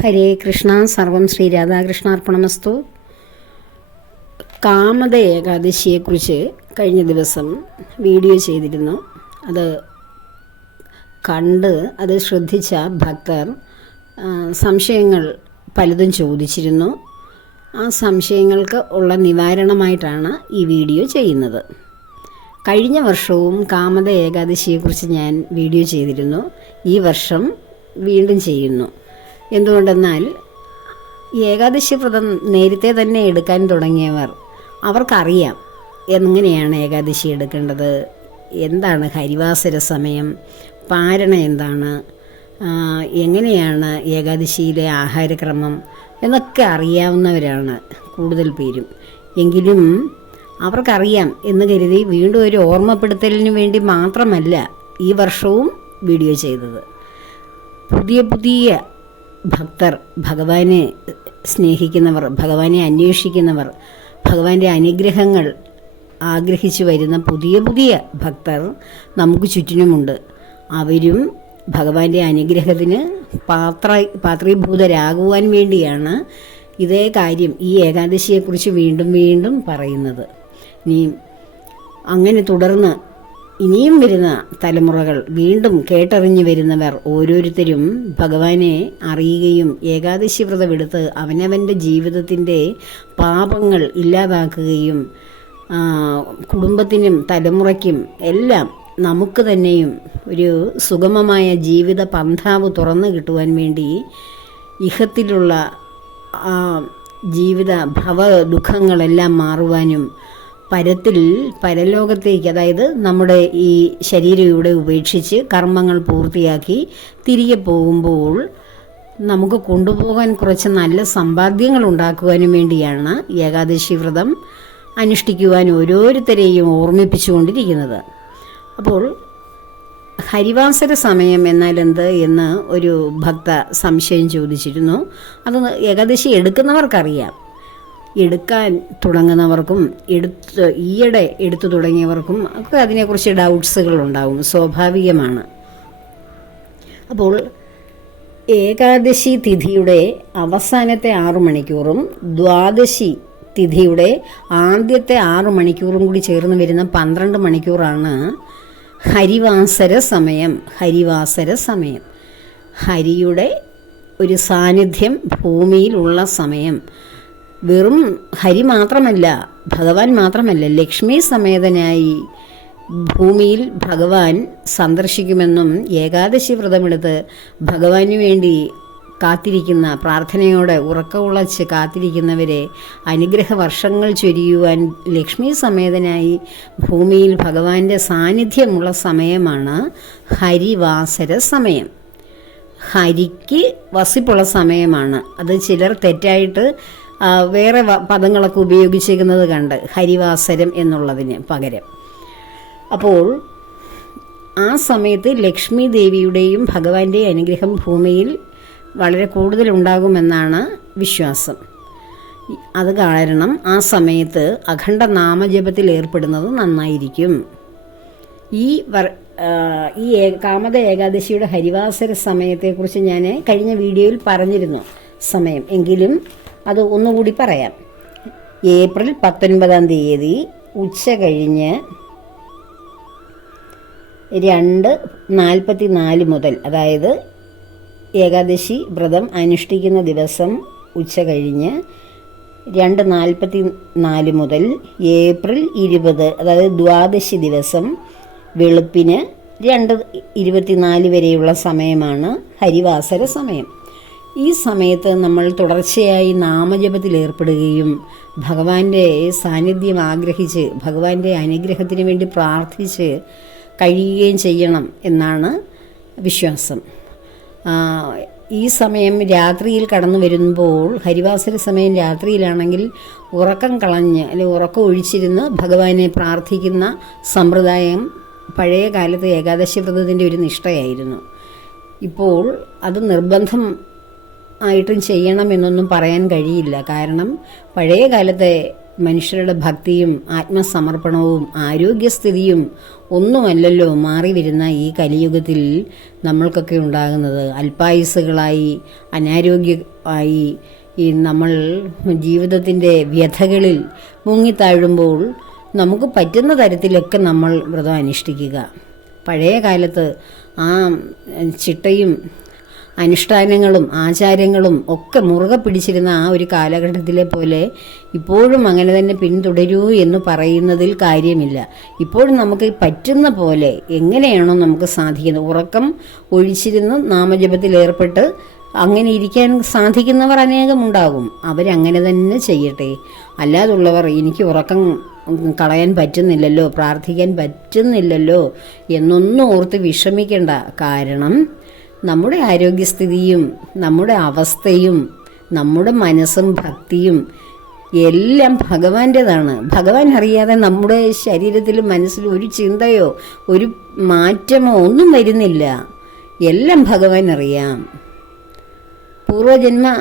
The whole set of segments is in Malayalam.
ഹരേ കൃഷ്ണ സർവം ശ്രീ രാധാകൃഷ്ണാർപ്പണമസ്തു. കാമത ഏകാദശിയെക്കുറിച്ച് കഴിഞ്ഞ ദിവസം വീഡിയോ ചെയ്തിരുന്നു. അത് കണ്ട് അത് ശ്രദ്ധിച്ച ഭക്തർ സംശയങ്ങൾ പലതും ചോദിച്ചിരുന്നു. ആ സംശയങ്ങൾക്ക് ഉള്ള നിവാരണമായിട്ടാണ് ഈ വീഡിയോ ചെയ്യുന്നത്. കഴിഞ്ഞ വർഷവും കാമത ഏകാദശിയെക്കുറിച്ച് ഞാൻ വീഡിയോ ചെയ്തിരുന്നു. ഈ വർഷം വീണ്ടും ചെയ്യുന്നു. എന്തുകൊണ്ടെന്നാൽ ഏകാദശി വ്രതം നേരത്തെ തന്നെ എടുക്കാൻ തുടങ്ങിയവർ അവർക്കറിയാം എങ്ങനെയാണ് ഏകാദശി എടുക്കേണ്ടത് എന്താണ് ഹരിവാസര സമയം പാരണ എന്താണ് എങ്ങനെയാണ് ഏകാദശിയിലെ ആഹാരക്രമം എന്നൊക്കെ അറിയാവുന്നവരാണ് കൂടുതൽ പേരും. എങ്കിലും അവർക്കറിയാം എന്ന് കരുതി വീണ്ടും ഒരു ഓർമ്മപ്പെടുത്തലിന് വേണ്ടി മാത്രമല്ല ഈ വർഷവും വീഡിയോ ചെയ്തത്. പുതിയ പുതിയ ഭക്തർ ഭഗവാനെ സ്നേഹിക്കുന്നവർ ഭഗവാനെ അന്വേഷിക്കുന്നവർ ഭഗവാന്റെ അനുഗ്രഹങ്ങൾ ആഗ്രഹിച്ചു വരുന്ന പുതിയ പുതിയ ഭക്തർ നമുക്ക് ചുറ്റിനുമുണ്ട്. അവരും ഭഗവാന്റെ അനുഗ്രഹത്തിന് പാത്ര പാത്രീഭൂതരാകുവാൻ വേണ്ടിയാണ് ഇതേ കാര്യം ഈ ഏകാദശിയെക്കുറിച്ച് വീണ്ടും വീണ്ടും പറയുന്നത്. ഇനി അങ്ങനെ തുടർന്ന് ഇനിയും വരുന്ന തലമുറകൾ വീണ്ടും കേട്ടറിഞ്ഞു വരുന്നവർ ഓരോരുത്തരും ഭഗവാനെ അറിയുകയും ഏകാദശി വ്രതമെടുത്ത് അവനവന്റെ ജീവിതത്തിന്റെ പാപങ്ങൾ ഇല്ലാതാക്കുകയും കുടുംബത്തിനും തലമുറയ്ക്കും എല്ലാം നമുക്ക് തന്നെയും ഒരു സുഗമമായ ജീവിത പന്ഥാവ് തുറന്നു കിട്ടുവാൻ വേണ്ടി ഇഹത്തിലുള്ള ജീവിത ഭവ ദുഃഖങ്ങളെല്ലാം മാറുവാനും പരത്തിൽ പരലോകത്തേക്ക് അതായത് നമ്മുടെ ഈ ശരീരം ഇവിടെ ഉപേക്ഷിച്ച് കർമ്മങ്ങൾ പൂർത്തിയാക്കി തിരികെ പോകുമ്പോൾ നമുക്ക് കൊണ്ടുപോകാൻ കുറച്ച് നല്ല സമ്പാദ്യങ്ങൾ ഉണ്ടാക്കുവാനും വേണ്ടിയാണ് ഏകാദശി വ്രതം അനുഷ്ഠിക്കുവാൻ ഓരോരുത്തരെയും ഓർമ്മിപ്പിച്ചുകൊണ്ടിരിക്കുന്നത്. അപ്പോൾ ഹരിവാസര സമയം എന്നാൽ എന്ത് എന്ന് ഒരു ഭക്ത സംശയം ചോദിച്ചിരുന്നു. അത് ഏകാദശി എടുക്കുന്നവർക്കറിയാം. എടുക്കാൻ തുടങ്ങുന്നവർക്കും എടുത്ത് ഈയിടെ എടുത്തു തുടങ്ങിയവർക്കും ഒക്കെ അതിനെക്കുറിച്ച് ഡൗട്ട്സുകൾ ഉണ്ടാവും സ്വാഭാവികമാണ്. അപ്പോൾ ഏകാദശി തിഥിയുടെ അവസാനത്തെ ആറു മണിക്കൂറും ദ്വാദശി തിഥിയുടെ ആദ്യത്തെ ആറു മണിക്കൂറും കൂടി ചേർന്ന് വരുന്ന പന്ത്രണ്ട് മണിക്കൂറാണ് ഹരിവാസര സമയം ഹരിവാസര സമയം. ഹരിയുടെ ഒരു സാന്നിധ്യം ഭൂമിയിലുള്ള സമയം. വെറും ഹരി മാത്രമല്ല ഭഗവാൻ മാത്രമല്ല ലക്ഷ്മി സമേതനായി ഭൂമിയിൽ ഭഗവാൻ സന്ദർശിക്കുമെന്നും ഏകാദശി വ്രതമെടുത്ത് ഭഗവാന് വേണ്ടി കാത്തിരിക്കുന്ന പ്രാർത്ഥനയോടെ ഉറക്കമുളച്ച് കാത്തിരിക്കുന്നവരെ അനുഗ്രഹ വർഷങ്ങൾ ചൊരിയുവാൻ ലക്ഷ്മി സമേതനായി ഭൂമിയിൽ ഭഗവാന്റെ സാന്നിധ്യമുള്ള സമയമാണ് ഹരിവാസര സമയം. ഹരിക്ക് വസിപ്പുള്ള സമയമാണ്. അത് ചിലർ തെറ്റായിട്ട് വേറെ പദങ്ങളൊക്കെ ഉപയോഗിച്ചിരിക്കുന്നത് കണ്ട് ഹരിവാസരം എന്നുള്ളതിന് പകരം. അപ്പോൾ ആ സമയത്ത് ലക്ഷ്മി ദേവിയുടെയും ഭഗവാന്റെയും അനുഗ്രഹം ഭൂമിയിൽ വളരെ കൂടുതലുണ്ടാകുമെന്നാണ് വിശ്വാസം. അത് കാരണം ആ സമയത്ത് അഖണ്ഡ നാമജപത്തിൽ ഏർപ്പെടുന്നത് നന്നായിരിക്കും. ഈ വർ ഈ കാമത ഏകാദശിയുടെ ഹരിവാസര സമയത്തെക്കുറിച്ച് ഞാൻ കഴിഞ്ഞ വീഡിയോയിൽ പറഞ്ഞിരുന്നു സമയം. എങ്കിലും അത് ഒന്നുകൂടി പറയാം. ഏപ്രിൽ പത്തൊൻപതാം തീയതി ഉച്ച കഴിഞ്ഞ് രണ്ട് നാൽപ്പത്തി നാല് മുതൽ അതായത് ഏകാദശി വ്രതം അനുഷ്ഠിക്കുന്ന ദിവസം ഉച്ച കഴിഞ്ഞ് രണ്ട് നാൽപ്പത്തി നാല് മുതൽ ഏപ്രിൽ ഇരുപത് അതായത് ദ്വാദശി ദിവസം വെളുപ്പിന് രണ്ട് ഇരുപത്തിനാല് വരെയുള്ള സമയമാണ് ഹരിവാസര സമയം. ഈ സമയത്ത് നമ്മൾ തുടർച്ചയായി നാമജപത്തിൽ ഏർപ്പെടുകയും ഭഗവാന്റെ സാന്നിധ്യം ആഗ്രഹിച്ച് ഭഗവാന്റെ അനുഗ്രഹത്തിന് വേണ്ടി പ്രാർത്ഥിച്ച് കഴിയുകയും ചെയ്യണം എന്നാണ് വിശ്വാസം. ഈ സമയം രാത്രിയിൽ കടന്നു വരുമ്പോൾ ഹരിവാസര സമയം രാത്രിയിലാണെങ്കിൽ ഉറക്കം കളഞ്ഞ് അല്ലെങ്കിൽ ഉറക്കം ഒഴിച്ചിരുന്ന് ഭഗവാനെ പ്രാർത്ഥിക്കുന്ന സമ്പ്രദായം പഴയ കാലത്ത് ഏകാദശി വ്രതത്തിന്റെ ഒരു നിഷ്ഠയായിരുന്നു. ഇപ്പോൾ അത് നിർബന്ധം ആയിട്ടും ചെയ്യണമെന്നൊന്നും പറയാൻ കഴിയില്ല. കാരണം പഴയ കാലത്തെ മനുഷ്യരുടെ ഭക്തിയും ആത്മസമർപ്പണവും ആരോഗ്യസ്ഥിതിയും ഒന്നുമല്ലല്ലോ മാറി വരുന്ന ഈ കലിയുഗത്തിൽ നമ്മൾക്കൊക്കെ ഉണ്ടാകുന്നത്. അല്പായുസുകളായി അനാരോഗ്യമായി ഈ നമ്മൾ ജീവിതത്തിന്റെ വ്യഥകളിൽ മുങ്ങിത്താഴുമ്പോൾ നമുക്ക് പറ്റുന്ന തരത്തിലൊക്കെ നമ്മൾ വ്രതം അനുഷ്ഠിക്കുക. പഴയ കാലത്ത് ആ ചിട്ടയും അനുഷ്ഠാനങ്ങളും ആചാരങ്ങളും ഒക്കെ മുറുകെ പിടിച്ചിരുന്ന ആ ഒരു കാലഘട്ടത്തിലെ പോലെ ഇപ്പോഴും അങ്ങനെ തന്നെ പിന്തുടരൂ എന്ന് പറയുന്നതിൽ കാര്യമില്ല. ഇപ്പോഴും നമുക്ക് പറ്റുന്ന പോലെ എങ്ങനെയാണോ നമുക്ക് സാധിക്കുന്നത്. ഉറക്കം ഒഴിച്ചിരുന്ന് നാമജപത്തിൽ ഏർപ്പെട്ട് അങ്ങനെ ഇരിക്കാൻ സാധിക്കുന്നവർ അനേകം അനേകമുണ്ടാകും അവരങ്ങനെ തന്നെ ചെയ്യട്ടെ. അല്ലാതുള്ളവർ എനിക്ക് ഉറക്കം കളയാൻ പറ്റുന്നില്ലല്ലോ പ്രാർത്ഥിക്കാൻ പറ്റുന്നില്ലല്ലോ എന്നൊന്നും ഓർത്ത് വിഷമിക്കേണ്ട. കാരണം നമ്മുടെ ആരോഗ്യസ്ഥിതിയും നമ്മുടെ അവസ്ഥയും നമ്മുടെ മനസ്സും ഭക്തിയും എല്ലാം ഭഗവാന്റേതാണ്. ഭഗവാൻ അറിയാതെ നമ്മുടെ ശരീരത്തിലും മനസ്സിലും ഒരു ചിന്തയോ ഒരു മാറ്റമോ ഒന്നും വരുന്നില്ല. എല്ലാം ഭഗവാൻ അറിയാം. പൂർവജന്മ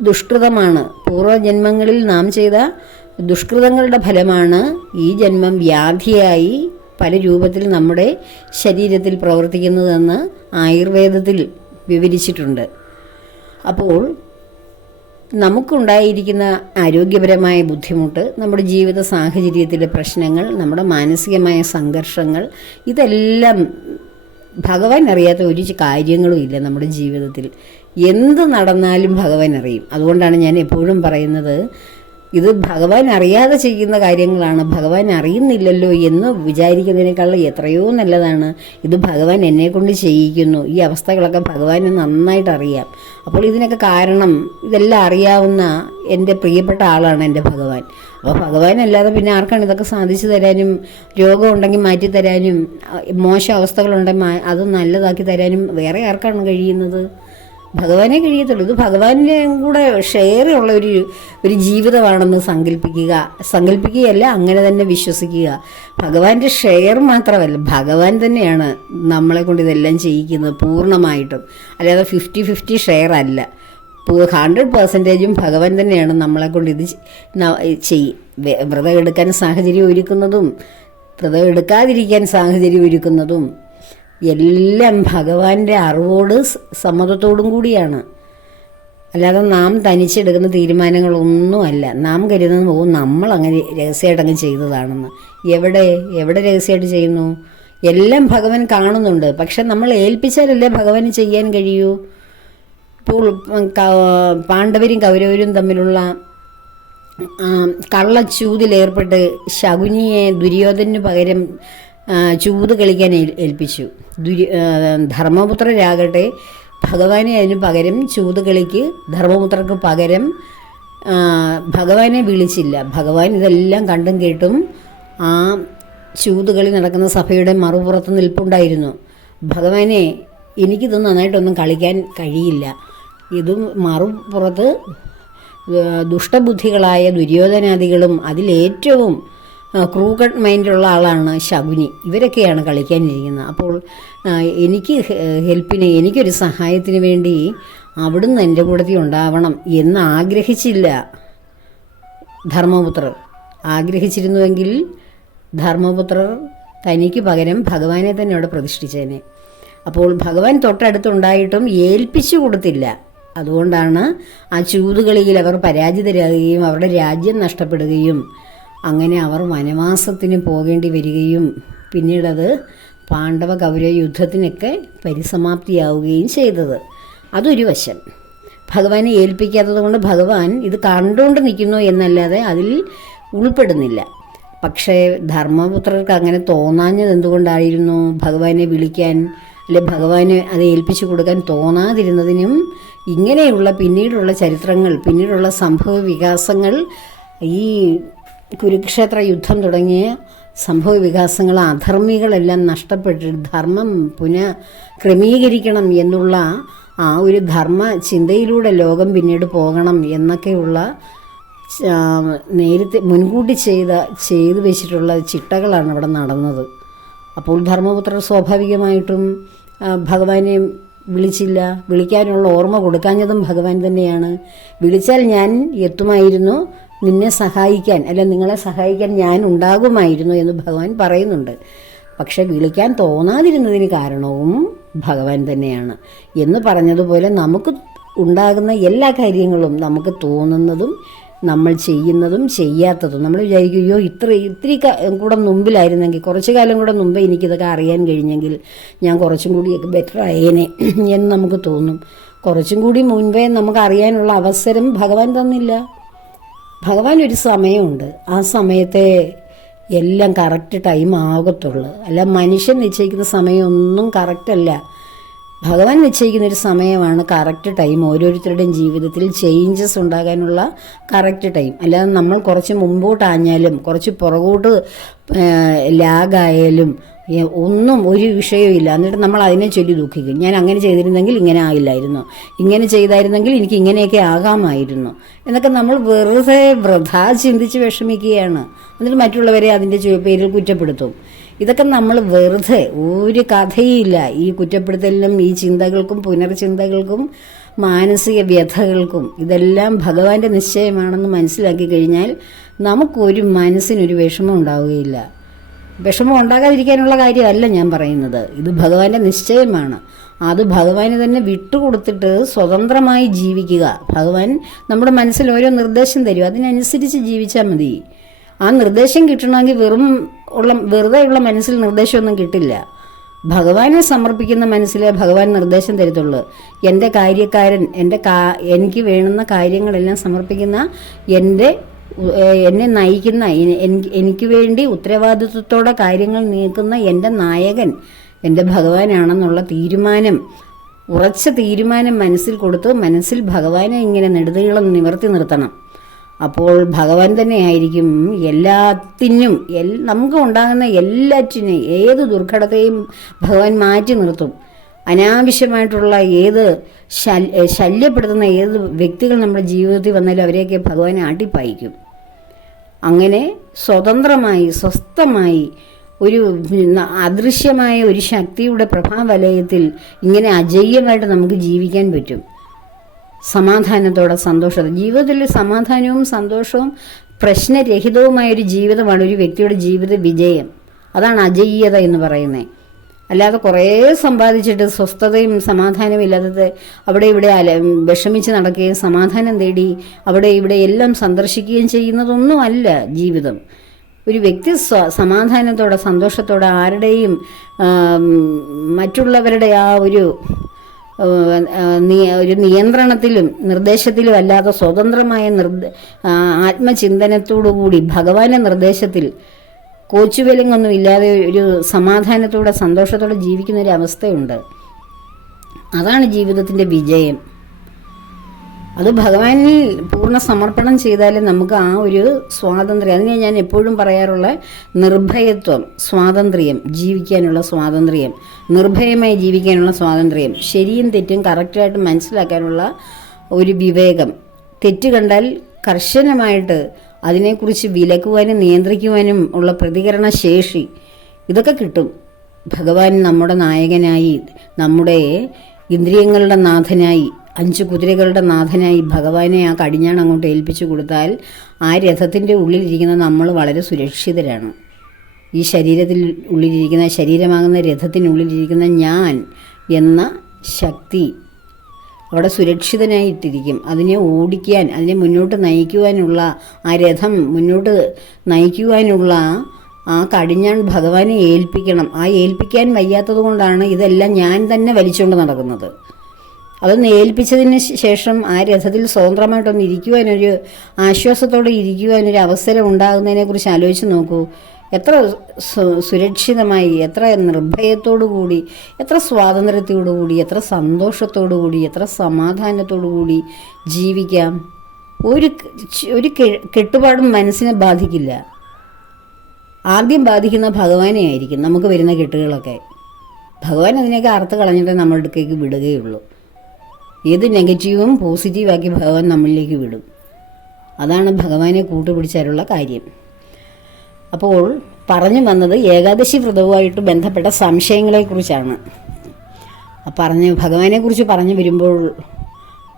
ദുഷ്കൃതമാണ്. പൂർവജന്മങ്ങളിൽ നാം ചെയ്ത ദുഷ്കൃതങ്ങളുടെ ഫലമാണ് ഈ ജന്മം വ്യാധിയായി പല രൂപത്തിൽ നമ്മുടെ ശരീരത്തിൽ പ്രവർത്തിക്കുന്നതെന്ന് ആയുർവേദത്തിൽ വിവരിച്ചിട്ടുണ്ട്. അപ്പോൾ നമുക്കുണ്ടായിരിക്കുന്ന ആരോഗ്യപരമായ ബുദ്ധിമുട്ട് നമ്മുടെ ജീവിത സാഹചര്യത്തിലെ പ്രശ്നങ്ങൾ നമ്മുടെ മാനസികമായ സംഘർഷങ്ങൾ ഇതെല്ലാം ഭഗവാൻ അറിയാത്ത ഒരു കാര്യങ്ങളും ഇല്ല നമ്മുടെ ജീവിതത്തിൽ. എന്ത് നടന്നാലും ഭഗവാൻ അറിയും. അതുകൊണ്ടാണ് ഞാൻ എപ്പോഴും പറയുന്നത് ഇത് ഭഗവാൻ അറിയാതെ ചെയ്യുന്ന കാര്യങ്ങളാണ്. ഭഗവാൻ അറിയുന്നില്ലല്ലോ എന്ന് വിചാരിക്കുന്നതിനേക്കാൾ എത്രയോ നല്ലതാണ്. ഇത് ഭഗവാൻ എന്നെ കൊണ്ട് ചെയ്യിക്കുന്നു. ഈ അവസ്ഥകളൊക്കെ ഭഗവാന് നന്നായിട്ട് അറിയാം. അപ്പോൾ ഇതിനൊക്കെ കാരണം ഇതെല്ലാം അറിയാവുന്ന എന്റെ പ്രിയപ്പെട്ട ആളാണ് എന്റെ ഭഗവാൻ. അപ്പോൾ ഭഗവാൻ അല്ലാതെ പിന്നെ ആർക്കാണ് ഇതൊക്കെ സാധിച്ചു തരാനും രോഗം ഉണ്ടെങ്കിൽ മാറ്റി തരാനും മോശം അവസ്ഥകളുണ്ടെങ്കിൽ അത് നല്ലതാക്കി തരാനും വേറെ ആർക്കാണ് കഴിയുന്നത്? ഭഗവാനെ കഴിയത്തുള്ളൂ. ഇത് ഭഗവാന്റെ കൂടെ ഷെയർ ഉള്ള ഒരു ഒരു ജീവിതമാണെന്ന് സങ്കല്പിക്കുക. സങ്കല്പിക്കുകയല്ല അങ്ങനെ തന്നെ വിശ്വസിക്കുക. ഭഗവാന്റെ ഷെയർ മാത്രമല്ല ഭഗവാൻ തന്നെയാണ് നമ്മളെ കൊണ്ട് ഇതെല്ലാം ചെയ്യിക്കുന്നത് പൂർണമായിട്ടും. അല്ലാതെ ഫിഫ്റ്റി ഫിഫ്റ്റി ഷെയർ അല്ല. ഹൺഡ്രഡ് പെർസെന്റേജും ഭഗവാൻ തന്നെയാണ് നമ്മളെ കൊണ്ട് ഇത് ചെയ്യും വ്രതം എടുക്കാൻ സാഹചര്യം ഒരുക്കുന്നതും വ്രതം എടുക്കാതിരിക്കാൻ സാഹചര്യം ഒരുക്കുന്നതും എല്ലാം ഭഗവാന്റെ അറിവോട് സമ്മതത്തോടും കൂടിയാണ്. അല്ലാതെ നാം തനിച്ചെടുക്കുന്ന തീരുമാനങ്ങളൊന്നുമല്ല നാം കരുതുന്ന പോകും നമ്മൾ അങ്ങനെ രഹസ്യമായിട്ടങ്ങ് ചെയ്തതാണെന്ന്. എവിടെ? എവിടെ രഹസ്യമായിട്ട് ചെയ്യുന്നു? എല്ലാം ഭഗവാൻ കാണുന്നുണ്ട്. പക്ഷെ നമ്മൾ ഏൽപ്പിച്ചാലല്ലേ ഭഗവാന് ചെയ്യാൻ കഴിയൂ? ഇപ്പോൾ പാണ്ഡവരും കൗരവരും തമ്മിലുള്ള കള്ളച്ചൂതിലേർപ്പെട്ട് ശകുനിയെ ദുര്യോധനു പകരം ചൂത് കളിക്കാൻ ഏൽപ്പിച്ചു. ധർമ്മപുത്രരാകട്ടെ ഭഗവാനെ അതിന് പകരം ചൂത് കളിക്ക് ധർമ്മപുത്രർക്ക് പകരം ഭഗവാനെ വിളിച്ചില്ല. ഭഗവാൻ ഇതെല്ലാം കണ്ടും കേട്ടും ആ ചൂതുകളി നടക്കുന്ന സഭയുടെ മറുപുറത്ത് നിൽപ്പുണ്ടായിരുന്നു. ഭഗവാനെ എനിക്കിത് നന്നായിട്ടൊന്നും കളിക്കാൻ കഴിയില്ല. ഇതും മറുപുറത്ത് ദുഷ്ടബുദ്ധികളായ ദുര്യോധനാദികളും അതിലേറ്റവും ക്രൂക്കട്ട് മൈൻഡുള്ള ആളാണ് ശകുനി. ഇവരൊക്കെയാണ് കളിക്കാനിരിക്കുന്നത്. അപ്പോൾ എനിക്ക് ഹെൽപ്പിന് എനിക്കൊരു സഹായത്തിന് വേണ്ടി അവിടുന്ന് എന്റെ കൂടത്തിൽ ഉണ്ടാവണം എന്ന് ആഗ്രഹിച്ചില്ല ധർമ്മപുത്രർ. ആഗ്രഹിച്ചിരുന്നുവെങ്കിൽ ധർമ്മപുത്രർ തനിക്ക് പകരം ഭഗവാനെ തന്നെ അവിടെ പ്രതിഷ്ഠിച്ചേനെ. അപ്പോൾ ഭഗവാൻ തൊട്ടടുത്തുണ്ടായിട്ടും ഏൽപ്പിച്ചു കൊടുത്തില്ല. അതുകൊണ്ടാണ് ആ ചൂതുകളിയിൽ അവർ പരാജിതരാകുകയും അവരുടെ രാജ്യം നഷ്ടപ്പെടുകയും അങ്ങനെ അവർ വനവാസത്തിന് പോകേണ്ടി വരികയും പിന്നീടത് പാണ്ഡവ കൗരവ യുദ്ധത്തിനൊക്കെ പരിസമാപ്തിയാവുകയും ചെയ്തത്. അതൊരു വശം. ഭഗവാനെ ഏൽപ്പിക്കാത്തത് കൊണ്ട് ഭഗവാൻ ഇത് കണ്ടുകൊണ്ട് നിൽക്കുന്നു എന്നല്ലാതെ അതിൽ ഉൾപ്പെടുന്നില്ല. പക്ഷേ ധർമ്മപുത്രർക്ക് അങ്ങനെ തോന്നാഞ്ഞത് എന്തുകൊണ്ടായിരുന്നു? ഭഗവാനെ വിളിക്കാൻ അല്ലെ ഭഗവാന് അത് ഏൽപ്പിച്ചു കൊടുക്കാൻ തോന്നാതിരുന്നതിനും ഇങ്ങനെയുള്ള പിന്നീടുള്ള ചരിത്രങ്ങൾ പിന്നീടുള്ള സംഭവ വികാസങ്ങൾ ഈ കുരുക്ഷേത്ര യുദ്ധം തുടങ്ങിയ സംഭവ വികാസങ്ങൾ അധർമ്മികളെല്ലാം നഷ്ടപ്പെട്ട് ധർമ്മം പുനഃ ക്രമീകരിക്കണം എന്നുള്ള ആ ഒരു ധർമ്മ ചിന്തയിലൂടെ ലോകം പിന്നീട് പോകണം എന്നൊക്കെയുള്ള നേരത്തെ മുൻകൂട്ടി ചെയ്ത ചെയ്തു വെച്ചിട്ടുള്ള ചിട്ടകളാണ് ഇവിടെ നടന്നത്. അപ്പോൾ ധർമ്മപുത്രർ സ്വാഭാവികമായിട്ടും ഭഗവാനെ വിളിച്ചില്ല. വിളിക്കാനുള്ള ഓർമ്മ കൊടുക്കാഞ്ഞതും ഭഗവാൻ തന്നെയാണ്. വിളിച്ചാൽ ഞാൻ എത്തുമായിരുന്നു. നിന്നെ സഹായിക്കാൻ അല്ല നിങ്ങളെ സഹായിക്കാൻ ഞാൻ ഉണ്ടാകുമായിരുന്നു എന്ന് ഭഗവാൻ പറയുന്നുണ്ട്. പക്ഷെ വിളിക്കാൻ തോന്നാതിരുന്നതിന് കാരണവും ഭഗവാൻ തന്നെയാണ്. എന്ന് പറഞ്ഞതുപോലെ നമുക്ക് ഉണ്ടാകുന്ന എല്ലാ കാര്യങ്ങളും നമുക്ക് തോന്നുന്നതും നമ്മൾ ചെയ്യുന്നതും ചെയ്യാത്തതും. നമ്മൾ വിചാരിക്കും അയ്യോ ഇത്ര ഇത്തിരി കൂടെ മുമ്പിലായിരുന്നെങ്കിൽ കുറച്ച് കാലം കൂടെ മുമ്പേ എനിക്കിതൊക്കെ അറിയാൻ കഴിഞ്ഞെങ്കിൽ ഞാൻ കുറച്ചും കൂടിയൊക്കെ ബെറ്റർ ആയേനെ എന്ന് നമുക്ക് തോന്നും. കുറച്ചും കൂടി മുൻപേ നമുക്ക് അറിയാനുള്ള അവസരം ഭഗവാൻ തന്നില്ല. ഭഗവാൻ ഒരു സമയമുണ്ട്. ആ സമയത്തെ എല്ലാം കറക്റ്റ് ടൈം ആകത്തുള്ളൂ. അല്ല മനുഷ്യൻ നിശ്ചയിക്കുന്ന സമയമൊന്നും കറക്റ്റല്ല ഭഗവാൻ നിശ്ചയിക്കുന്ന ഒരു സമയമാണ് കറക്റ്റ് ടൈം ഓരോരുത്തരുടെയും ജീവിതത്തിൽ ചേഞ്ചസ് ഉണ്ടാകാനുള്ള കറക്റ്റ് ടൈം അല്ലാതെ നമ്മൾ കുറച്ച് മുമ്പോട്ടാഞ്ഞാലും കുറച്ച് പുറകോട്ട് ലാഗായാലും ഒന്നും ഒരു വിഷയമില്ല എന്നിട്ട് നമ്മൾ അതിനെ ചൊല്ലി ദുഃഖിക്കും. ഞാൻ അങ്ങനെ ചെയ്തിരുന്നെങ്കിൽ ഇങ്ങനെ ആയില്ലായിരുന്നു. ഇങ്ങനെ ചെയ്തായിരുന്നെങ്കിൽ എനിക്ക് ഇങ്ങനെയൊക്കെ ആകാമായിരുന്നു. എന്നൊക്കെ നമ്മൾ വെറുതെ വൃഥാ ചിന്തിച്ച് വിഷമിക്കുകയാണ്. എന്നിട്ട് മറ്റുള്ളവരെ അതിന്റെ പേരിൽ കുറ്റപ്പെടുത്തും. ഇതൊക്കെ നമ്മൾ വെറുതെ ഒരു കഥയില്ല. ഈ കുറ്റപ്പെടുത്തലിനും ഈ ചിന്തകൾക്കും പുനർചിന്തകൾക്കും മാനസിക വ്യഥകൾക്കും ഇതെല്ലാം ഭഗവാന്റെ നിശ്ചയമാണെന്ന് മനസ്സിലാക്കി കഴിഞ്ഞാൽ നമുക്കൊരു മനസ്സിനൊരു വിഷമം ഉണ്ടാവുകയില്ല. വിഷമം ഉണ്ടാകാതിരിക്കാനുള്ള കാര്യമല്ല ഞാൻ പറയുന്നത്. ഇത് ഭഗവാന്റെ നിശ്ചയമാണ്. അത് ഭഗവാന് തന്നെ വിട്ടുകൊടുത്തിട്ട് സ്വതന്ത്രമായി ജീവിക്കുക. ഭഗവാൻ നമ്മുടെ മനസ്സിൽ ഓരോ നിർദ്ദേശം തരും. അതിനനുസരിച്ച് ജീവിച്ചാൽ മതി. ആ നിർദ്ദേശം കിട്ടണമെങ്കിൽ വെറും ഉള്ള വെറുതെ ഉള്ള മനസ്സിൽ നിർദ്ദേശമൊന്നും കിട്ടില്ല. ഭഗവാനെ സമർപ്പിക്കുന്ന മനസ്സിലെ ഭഗവാൻ നിർദ്ദേശം തരത്തുള്ളൂ. എന്റെ കാര്യക്കാരൻ എന്റെ കാ എനിക്ക് വേണുന്ന കാര്യങ്ങളെല്ലാം സമർപ്പിക്കുന്ന എന്റെ എന്നെ നയിക്കുന്ന എനിക്ക് വേണ്ടി ഉത്തരവാദിത്വത്തോടെ കാര്യങ്ങൾ നീക്കുന്ന എന്റെ നായകൻ എന്റെ ഭഗവാനാണെന്നുള്ള തീരുമാനം ഉറച്ച തീരുമാനം മനസ്സിൽ കൊടുത്ത് മനസ്സിൽ ഭഗവാനെ ഇങ്ങനെ നെടുതീളം നിവർത്തി നിർത്തണം. അപ്പോൾ ഭഗവാൻ തന്നെയായിരിക്കും എല്ലാത്തിനും എൽ നമുക്ക് ഉണ്ടാകുന്ന എല്ലാറ്റിനെയും ഏത് ദുർഘടതയും ഭഗവാൻ മാറ്റി നിർത്തും. അനാവശ്യമായിട്ടുള്ള ഏത് ശല്യപ്പെടുത്തുന്ന ഏത് വ്യക്തികൾ നമ്മുടെ ജീവിതത്തിൽ വന്നാലും അവരെയൊക്കെ ഭഗവാൻ ആട്ടിപ്പായിക്കും. അങ്ങനെ സ്വതന്ത്രമായി സ്വസ്ഥമായി ഒരു അദൃശ്യമായ ഒരു ശക്തിയുടെ പ്രഭാവലയത്തിൽ ഇങ്ങനെ അജയ്യമായിട്ട് നമുക്ക് ജീവിക്കാൻ പറ്റും. സമാധാനത്തോടെ സന്തോഷത്തോടെ. ജീവിതത്തിൽ സമാധാനവും സന്തോഷവും പ്രശ്നരഹിതവുമായ ഒരു ജീവിതമാണ് ഒരു വ്യക്തിയുടെ ജീവിത വിജയം. അതാണ് അജയ്യത എന്ന് പറയുന്നത്. അല്ലാതെ കുറേ സമ്പാദിച്ചിട്ട് സ്വസ്ഥതയും സമാധാനവും ഇല്ലാത്തത് അവിടെ ഇവിടെ അല വിഷമിച്ച് നടക്കുകയും സമാധാനം തേടി അവിടെ ഇവിടെ എല്ലാം സന്ദർശിക്കുകയും ചെയ്യുന്നതൊന്നും അല്ല ജീവിതം. ഒരു വ്യക്തി സമാധാനത്തോടെ സന്തോഷത്തോടെ ആരുടെയും മറ്റുള്ളവരുടെ ആ ഒരു ഒരു നിയന്ത്രണത്തിലും നിർദ്ദേശത്തിലും അല്ലാതെ സ്വതന്ത്രമായ നിർദ്ദ ആത്മചിന്തനത്തോടുകൂടി ഭഗവാന്റെ നിർദ്ദേശത്തിൽ കോച്ചുവെലിങ്ങൊന്നും ഇല്ലാതെ ഒരു സമാധാനത്തോടെ സന്തോഷത്തോടെ ജീവിക്കുന്ന ഒരു അവസ്ഥയുണ്ട്. അതാണ് ജീവിതത്തിന്റെ വിജയം. അത് ഭഗവാനിൽ പൂർണ സമർപ്പണം ചെയ്താലേ നമുക്ക് ആ ഒരു സ്വാതന്ത്ര്യം അതിനെ ഞാൻ എപ്പോഴും പറയാറുള്ള നിർഭയത്വം സ്വാതന്ത്ര്യം ജീവിക്കാനുള്ള സ്വാതന്ത്ര്യം നിർഭയമായി ജീവിക്കാനുള്ള സ്വാതന്ത്ര്യം ശരിയും തെറ്റും കറക്റ്റായിട്ട് മനസ്സിലാക്കാനുള്ള ഒരു വിവേകം. തെറ്റ് കണ്ടാൽ കർശനമായിട്ട് അതിനെക്കുറിച്ച് വിലക്കുവാനും നിയന്ത്രിക്കുവാനും ഉള്ള പ്രതികരണ ശേഷി ഇതൊക്കെ കിട്ടും. ഭഗവാൻ നമ്മുടെ നായകനായി നമ്മുടെ ഇന്ദ്രിയങ്ങളുടെ നാഥനായി അഞ്ച് കുതിരകളുടെ നാഥനായി ഭഗവാനെ ആ കടിഞ്ഞാൺ അങ്ങോട്ട് ഏൽപ്പിച്ചു കൊടുത്താൽ ആ രഥത്തിന്റെ ഉള്ളിലിരിക്കുന്ന നമ്മൾ വളരെ സുരക്ഷിതരാണ്. ഈ ശരീരത്തിൽ ഉള്ളിലിരിക്കുന്ന ശരീരമാകുന്ന രഥത്തിനുള്ളിലിരിക്കുന്ന ഞാൻ എന്ന ശക്തി അവിടെ സുരക്ഷിതനായിട്ടിരിക്കും അതിനെ ഓടിക്കാൻ അതിനെ മുന്നോട്ട് നയിക്കുവാനുള്ള ആ രഥം മുന്നോട്ട് നയിക്കുവാനുള്ള ആ കടിഞ്ഞാൺ ഭഗവാനെ ഏൽപ്പിക്കണം. ആ ഏൽപ്പിക്കാൻ വയ്യാത്തത് കൊണ്ടാണ് ഇതെല്ലാം ഞാൻ തന്നെ വലിച്ചുകൊണ്ട് നടക്കുന്നത്. അതൊന്ന് ഏൽപ്പിച്ചതിന് ശേഷം ആ രഥത്തിൽ സ്വതന്ത്രമായിട്ടൊന്ന് ഇരിക്കുവാനൊരു ആശ്വാസത്തോടെ ഇരിക്കുവാനൊരു അവസരം ഉണ്ടാകുന്നതിനെക്കുറിച്ച് ആലോചിച്ച് നോക്കൂ. എത്ര സുരക്ഷിതമായി എത്ര നിർഭയത്തോടു കൂടി എത്ര സ്വാതന്ത്ര്യത്തോടു കൂടി എത്ര സന്തോഷത്തോടു കൂടി എത്ര സമാധാനത്തോടു കൂടി ജീവിക്കാം. ഒരു ഒരു കെട്ടുപാടും മനസ്സിനെ ബാധിക്കില്ല. ആദ്യം ബാധിക്കുന്ന ഭഗവാനെ ആയിരിക്കും നമുക്ക് വരുന്ന കെട്ടുകളൊക്കെ. ഭഗവാൻ അതിനെയൊക്കെ അർത്ഥ കളഞ്ഞിട്ടേ നമ്മുടെ അടുക്കേക്ക് വിടുകയുള്ളൂ. ഏത് നെഗറ്റീവും പോസിറ്റീവാക്കി ഭഗവാൻ നമ്മളിലേക്ക് വിടും. അതാണ് ഭഗവാനെ കൂട്ടുപിടിച്ചാലുള്ള കാര്യം. അപ്പോൾ പറഞ്ഞു വന്നത് ഏകാദശി വ്രതവുമായിട്ട് ബന്ധപ്പെട്ട സംശയങ്ങളെക്കുറിച്ചാണ്. പറഞ്ഞ് ഭഗവാനെക്കുറിച്ച് പറഞ്ഞു വരുമ്പോൾ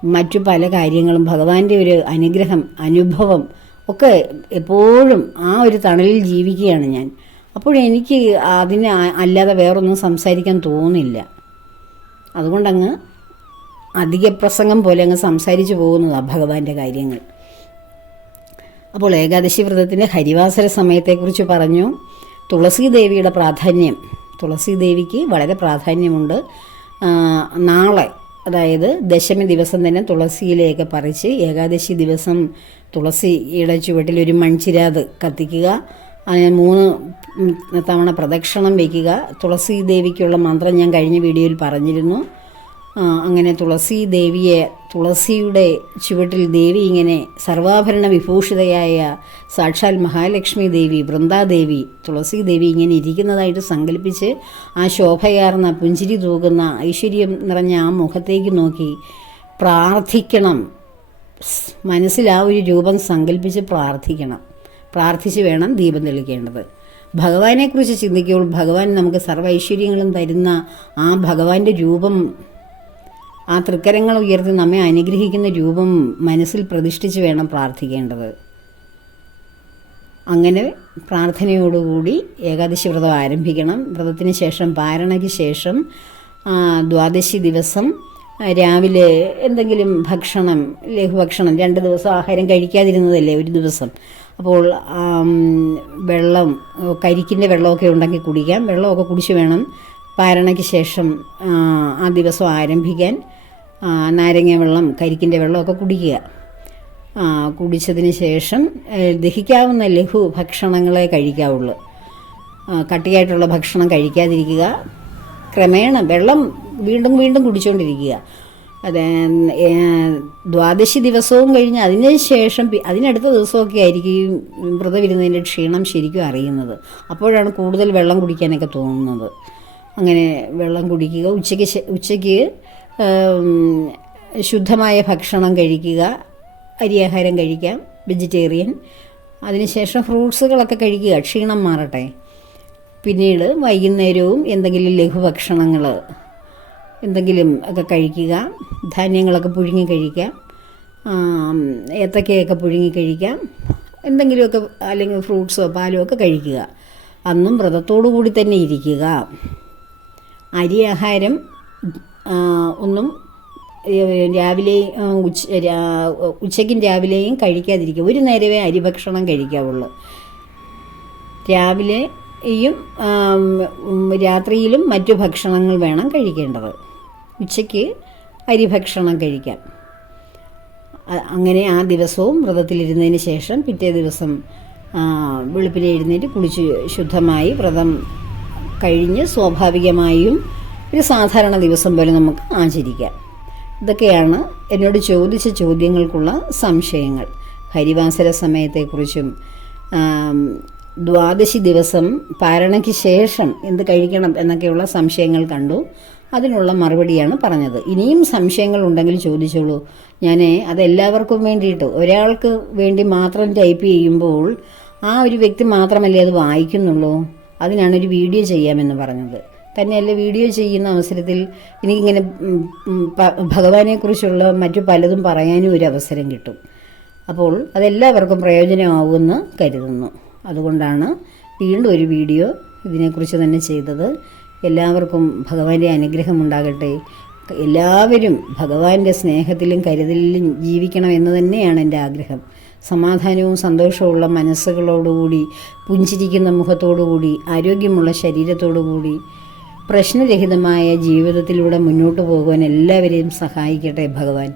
മറ്റു പല കാര്യങ്ങളും ഭഗവാന്റെ ഒരു അനുഗ്രഹം അനുഭവം ഒക്കെ എപ്പോഴും ആ ഒരു തണലിൽ ജീവിക്കുകയാണ് ഞാൻ. അപ്പോഴെനിക്ക് അതിന് ആ- അല്ലാതെ വേറൊന്നും സംസാരിക്കാൻ തോന്നില്ല അതുകൊണ്ടങ്ങ് അധിക പ്രസംഗം പോലെ അങ്ങ് സംസാരിച്ചു പോകുന്നതാണ് ഭഗവാന്റെ കാര്യങ്ങൾ. അപ്പോൾ ഏകാദശി വ്രതത്തിന്റെ ഹരിവാസര സമയത്തെക്കുറിച്ച് പറഞ്ഞു. തുളസി ദേവിയുടെ പ്രാധാന്യം. തുളസി ദേവിക്ക് വളരെ പ്രാധാന്യമുണ്ട്. നാളെ അതായത് ദശമി ദിവസം തന്നെ തുളസിയിലേക്ക് പറിച്ച് ഏകാദശി ദിവസം തുളസിയുടെ ചുവട്ടിൽ ഒരു മൺചിരാത് കത്തിക്കുക. അങ്ങനെ മൂന്ന് തവണ പ്രദക്ഷിണം വയ്ക്കുക തുളസി ദേവിക്കുള്ള മന്ത്രം ഞാൻ കഴിഞ്ഞ വീഡിയോയിൽ പറഞ്ഞിരുന്നു. അങ്ങനെ തുളസി ദേവിയെ തുളസിയുടെ ചുവട്ടിൽ ദേവി ഇങ്ങനെ സർവാഭരണ വിഭൂഷിതയായ സാക്ഷാൽ മഹാലക്ഷ്മി ദേവി വൃന്ദാദേവി തുളസി ദേവി ഇങ്ങനെ ഇരിക്കുന്നതായിട്ട് സങ്കല്പിച്ച് ആ ശോഭയാർന്ന പുഞ്ചിരി തൂകുന്ന ഐശ്വര്യം നിറഞ്ഞ ആ മുഖത്തേക്ക് നോക്കി പ്രാർത്ഥിക്കണം. മനസ്സിൽ ആ ഒരു രൂപം സങ്കല്പിച്ച് പ്രാർത്ഥിക്കണം. പ്രാർത്ഥിച്ച് വേണം ദീപം തെളിക്കേണ്ടത്. ഭഗവാനെക്കുറിച്ച് ചിന്തിക്കുമ്പോൾ ഭഗവാൻ നമുക്ക് സർവ ഐശ്വര്യങ്ങളും തരുന്ന ആ ഭഗവാന്റെ രൂപം ആ തൃക്കരങ്ങൾ ഉയർത്തി നമ്മെ അനുഗ്രഹിക്കുന്ന രൂപം മനസ്സിൽ പ്രതിഷ്ഠിച്ച് വേണം പ്രാർത്ഥിക്കേണ്ടത്. അങ്ങനെ പ്രാർത്ഥനയോടുകൂടി ഏകാദശി വ്രതം ആരംഭിക്കണം. വ്രതത്തിന് ശേഷം പാരണയ്ക്ക് ശേഷം ദ്വാദശി ദിവസം രാവിലെ എന്തെങ്കിലും ഭക്ഷണം ലഘുഭക്ഷണം രണ്ട് ദിവസം ആഹാരം കഴിക്കാതിരുന്നതല്ലേ ഒരു ദിവസം. അപ്പോൾ വെള്ളം കരിക്കിന്റെ വെള്ളമൊക്കെ ഉണ്ടെങ്കിൽ കുടിക്കാം. വെള്ളമൊക്കെ കുടിച്ച് വേണം പാരണയ്ക്ക് ശേഷം ആ, ദിവസം ആരംഭിക്കാൻ. നാരങ്ങ വെള്ളം കരിക്കിന്റെ വെള്ളമൊക്കെ കുടിക്കുക. കുടിച്ചതിന് ശേഷം ദഹിക്കാവുന്ന ലഘു ഭക്ഷണങ്ങളെ കഴിക്കാവുള്ളൂ. കട്ടിയായിട്ടുള്ള ഭക്ഷണം കഴിക്കാതിരിക്കുക. ക്രമേണ വെള്ളം വീണ്ടും വീണ്ടും കുടിച്ചുകൊണ്ടിരിക്കുക അത് ദ്വാദശി ദിവസവും കഴിഞ്ഞ് അതിന് ശേഷം അതിനടുത്ത ദിവസമൊക്കെ ആയിരിക്കും വ്രതവിരുന്നതിന്റെ ക്ഷീണം ശരിക്കും അറിയുന്നത്. അപ്പോഴാണ് കൂടുതൽ വെള്ളം കുടിക്കാനൊക്കെ തോന്നുന്നത്. അങ്ങനെ വെള്ളം കുടിക്കുക. ഉച്ചയ്ക്ക് ഉച്ചയ്ക്ക് ശുദ്ധമായ ഭക്ഷണം കഴിക്കുക അരിയാഹാരം കഴിക്കാം വെജിറ്റേറിയൻ. അതിനുശേഷം ഫ്രൂട്ട്സുകളൊക്കെ കഴിക്കുക ക്ഷീണം മാറട്ടെ. പിന്നീട് വൈകുന്നേരവും എന്തെങ്കിലും ലഘുഭക്ഷണങ്ങൾ എന്തെങ്കിലും ഒക്കെ കഴിക്കുക ധാന്യങ്ങളൊക്കെ പുഴുങ്ങി കഴിക്കാം ഏത്തക്കയൊക്കെ പുഴുങ്ങി കഴിക്കാം എന്തെങ്കിലുമൊക്കെ അല്ലെങ്കിൽ ഫ്രൂട്ട്സോ പാലോ ഒക്കെ കഴിക്കുക. അന്നും വ്രതത്തോടു കൂടി തന്നെ ഇരിക്കുക. അരി ആഹാരം ഒന്നും രാവിലെയും ഉച്ച ഉച്ചയ്ക്കും രാവിലെയും കഴിക്കാതിരിക്കുക. ഒരു നേരമേ അരി ഭക്ഷണം കഴിക്കാവുള്ളൂ. രാവിലെയും രാത്രിയിലും മറ്റു ഭക്ഷണങ്ങൾ വേണം കഴിക്കേണ്ടത്. ഉച്ചയ്ക്ക് അരി ഭക്ഷണം കഴിക്കാം അങ്ങനെ ആ ദിവസവും വ്രതത്തിലിരുന്നതിന് ശേഷം പിറ്റേ ദിവസം വെളുപ്പിലെ എഴുന്നേറ്റ് കുളിച്ച് ശുദ്ധമായി വ്രതം കഴിഞ്ഞ് സ്വാഭാവികമായും ഒരു സാധാരണ ദിവസം പോലെ നമുക്ക് ആചരിക്കാം. ഇതൊക്കെയാണ് എന്നോട് ചോദിച്ച ചോദ്യങ്ങൾക്കുള്ള സംശയങ്ങൾ. ഹരിവാസര സമയത്തെക്കുറിച്ചും ദ്വാദശി ദിവസം പാരണയ്ക്ക് ശേഷം എന്ത് കഴിക്കണം എന്നൊക്കെയുള്ള സംശയങ്ങൾ കണ്ടു. അതിനുള്ള മറുപടിയാണ് പറഞ്ഞത്. ഇനിയും സംശയങ്ങൾ ഉണ്ടെങ്കിൽ ചോദിച്ചോളൂ. ഞാൻ അത് എല്ലാവർക്കും വേണ്ടിയിട്ട് ഒരാൾക്ക് വേണ്ടി മാത്രം ടൈപ്പ് ചെയ്യുമ്പോൾ ആ ഒരു വ്യക്തി മാത്രമല്ലേ അത് വായിക്കുന്നുള്ളൂ? അതിനാണ് ഒരു വീഡിയോ ചെയ്യാമെന്ന് പറഞ്ഞത്. തന്നെയല്ല വീഡിയോ ചെയ്യുന്ന അവസരത്തിൽ എനിക്കിങ്ങനെ ഭഗവാനെക്കുറിച്ചുള്ള മറ്റു പലതും പറയാനും ഒരു അവസരം കിട്ടും. അപ്പോൾ അതെല്ലാവർക്കും പ്രയോജനമാവുമെന്ന് കരുതുന്നു. അതുകൊണ്ടാണ് വീണ്ടും ഒരു വീഡിയോ ഇതിനെക്കുറിച്ച് തന്നെ ചെയ്തത്. എല്ലാവർക്കും ഭഗവാന്റെ അനുഗ്രഹം ഉണ്ടാകട്ടെ എല്ലാവരും ഭഗവാന്റെ സ്നേഹത്തിലും കരുതലിലും ജീവിക്കണം എന്ന് തന്നെയാണ് എന്റെ ആഗ്രഹം. സമാധാനവും സന്തോഷവുമുള്ള മനസ്സുകളോടുകൂടി പുഞ്ചിരിക്കുന്ന മുഖത്തോടുകൂടി ആരോഗ്യമുള്ള ശരീരത്തോടുകൂടി പ്രശ്നരഹിതമായ ജീവിതത്തിലൂടെ മുന്നോട്ട് പോകുവാൻ എല്ലാവരെയും സഹായിക്കട്ടെ ഭഗവാൻ.